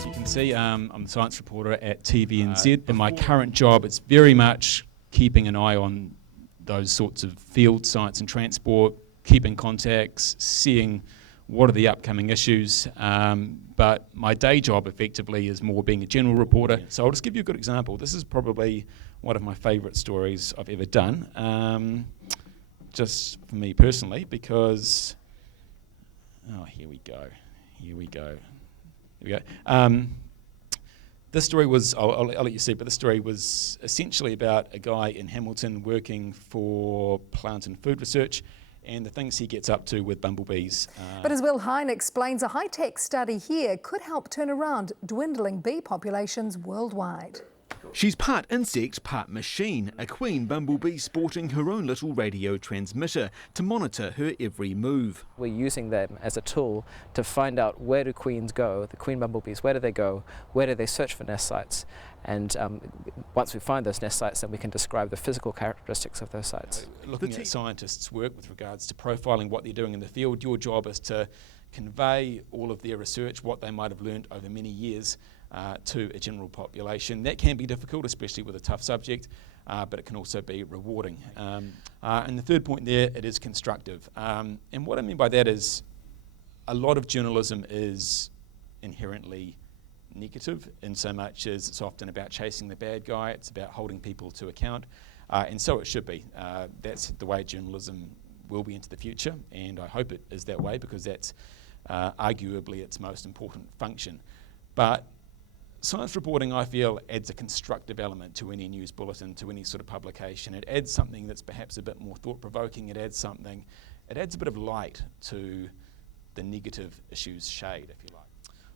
As you can see, I'm a science reporter at TVNZ. In my current job, it's very much keeping an eye on those sorts of field science and transport, keeping contacts, seeing what are the upcoming issues. But my day job effectively is more being a general reporter. So I'll just give you a good example. This is probably one of my favourite stories I've ever done, just for me personally, because, here we go. This story was, I'll let you see, but this story was essentially about a guy in Hamilton working for plant and food research and the things he gets up to with bumblebees. But as Will Hines explains, a high-tech study here could help turn around dwindling bee populations worldwide. She's part insect, part machine, a queen bumblebee sporting her own little radio transmitter to monitor her every move. We're using them as a tool to find out where do queens go, the queen bumblebees, where do they go, where do they search for nest sites, and once we find those nest sites, then we can describe the physical characteristics of those sites. Looking at scientists' work with regards to profiling what they're doing in the field, your job is to convey all of their research, what they might have learned over many years, to a general population. That can be difficult, especially with a tough subject, but it can also be rewarding. And the third point there, it is constructive. And what I mean by that is a lot of journalism is inherently negative in so much as it's often about chasing the bad guy, it's about holding people to account, and so it should be. That's the way journalism will be into the future, and I hope it is that way because that's arguably its most important function. But science reporting, I feel, adds a constructive element to any news bulletin, to any sort of publication. It adds something that's perhaps a bit more thought-provoking. It adds a bit of light to the negative issues shade, if you like.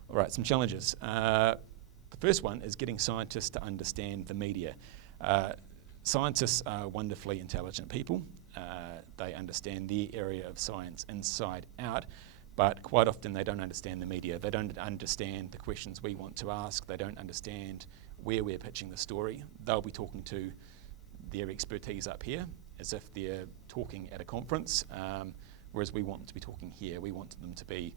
All right, some challenges. The first one is getting scientists to understand the media. Scientists are wonderfully intelligent people. They understand their area of science inside out. But quite often they don't understand the media. They don't understand the questions we want to ask. They don't understand where we're pitching the story. They'll be talking to their expertise up here as if they're talking at a conference, whereas we want them to be talking here. We want them to be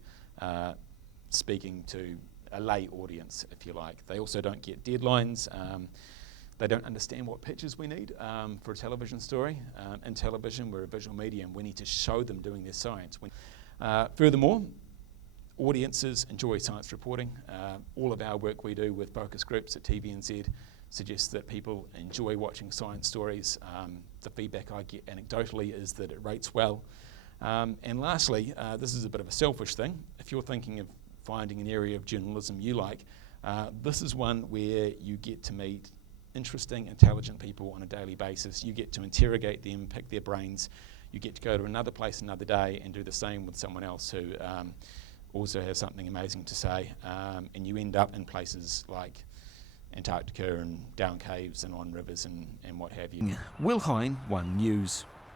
speaking to a lay audience, if you like. They also don't get deadlines. They don't understand what pitches we need for a television story. In television, we're a visual medium. We need to show them doing their science. Furthermore, audiences enjoy science reporting. All of our work we do with focus groups at TVNZ suggests that people enjoy watching science stories. The feedback I get anecdotally is that it rates well. And lastly, this is a bit of a selfish thing. If you're thinking of finding an area of journalism you like, this is one where you get to meet interesting, intelligent people on a daily basis. You get to interrogate them, pick their brains. You get to go to another place another day and do the same with someone else who also has something amazing to say, and you end up in places like Antarctica and down caves and on rivers and what have you. Will Hine, One News.